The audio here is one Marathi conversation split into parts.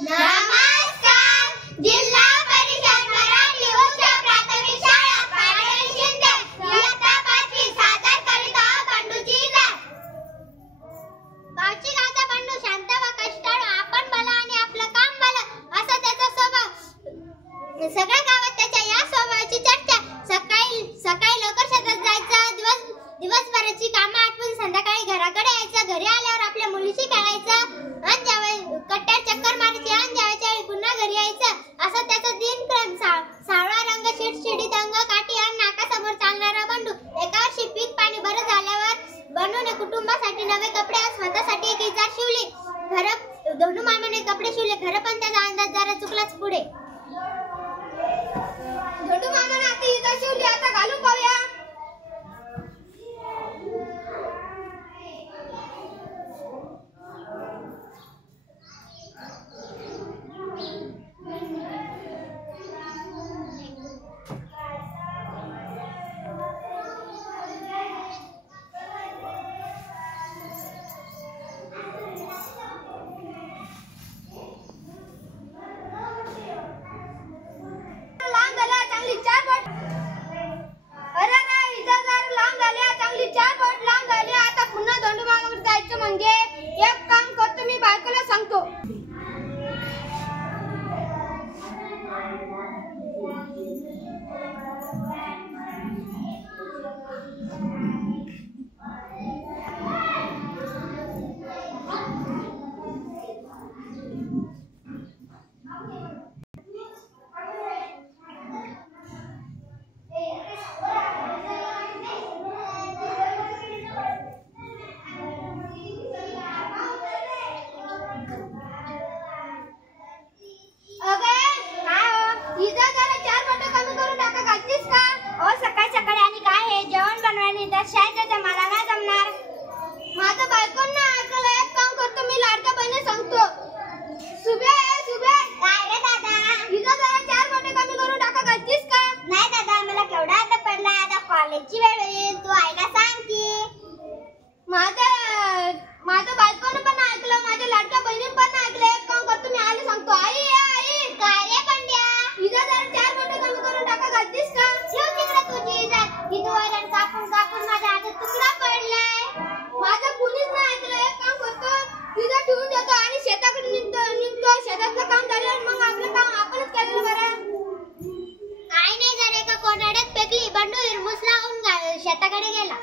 नमस्कार. जिल्हा परिषद मराठी उच्च प्राथमिक शाळा पाडळी शिंदे इयत्ता 5वी सादर करीत आहोत बंडूची इजा. गावची गाता बंडू शांत व कष्टाळू, आपण भला आणि आपलं काम भलं असा त्याचा स्वभाव. सगळ्या गावात त्याच्या या स्वभावाची चर्चा. सकाळी लवकर शेतात जायचं, दिवसभराची कामं आटपून संध्याकाळी घराकडे यायचं. घरी आल्यावर आपल्या मुलीशी खेळायचं आणि जेवायचं, कट्ट्यावर चक्कर मारायची आणि जेवायच्या वेळी पुन्हा घरी यायचं. असं त्याचं दिनक्रम. सावळा रंग, शिडशिडीत अंग, काठी आणि नाकासमोर चालणारा बंडू. एका वर्षी पीक पाणी बरं झाल्यावर बंडूने कुटुंबासाठी नवे कपडे आणि स्वतःसाठी एक इजार शिवली. धोंडू मामाने कपडे शिवले खरं, पण त्याचा अंदाज जरा चुकलाच पुढे. धोंडू मामाने आता इजार शिवली, आता घालून पाहूया. शेताकडे गेला.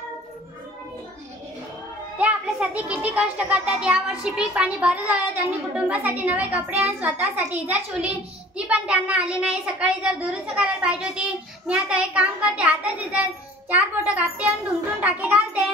ते आपल्यासाठी किती कष्ट करतात. यावर्षी पीक पाणी बरं झालं, त्यांनी कुटुंबासाठी नवे कपडे आणि स्वतःसाठी इजार शिवली. ती पण त्यांना आली नाही. सकाळी जर दुरुस्त करायला पाहिजे होती. मी आता एक काम करते, आता तिचं 4 बोटं कापते आणि ढुंढून टाके घालते.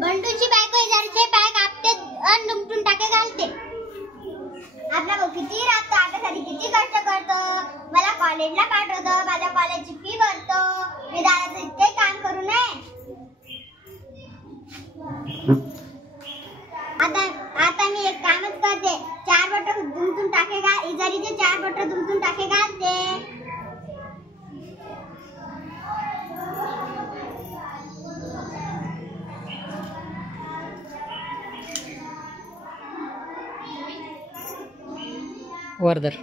बंडूची बायको इजारचे पाय कापते आणि दुमटून टाके घालते. आपला भाऊ किती राबतो, आपल्यासाठी किती कष्ट करतो. मला कॉलेजला पाठवतो, माझ्या कॉलेजची फी भरतो. मी दादाचं इतके काम करू नये. आता मी एक कामच करते. 4 बोटं दुमटून टाके इजारीचे 4 बोटं दुमटून टाके घालते. वर्धर